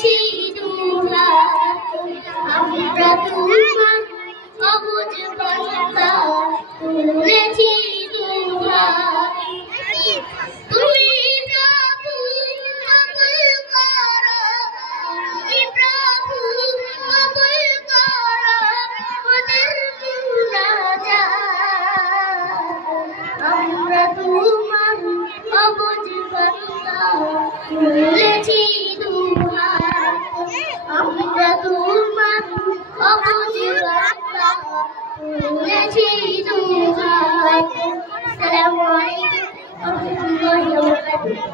তুলেছি দুহাত আমরা তোমার অবুঝ বান্দা তুলেছি দুহাত তুমি প্রভু কবুল করো তুমি প্রভু কবুল করো মোদের মুনাজাত আমরা তোমার অবুঝ বান্দা তুলেছি দুহাত আমরা তোমার অবুঝ বান্দা তুলেছি দুহাত। আসসালামু আলাইকুম ওয়া রাহমাতুল্লাহি ওয়া বারাকাতুহু।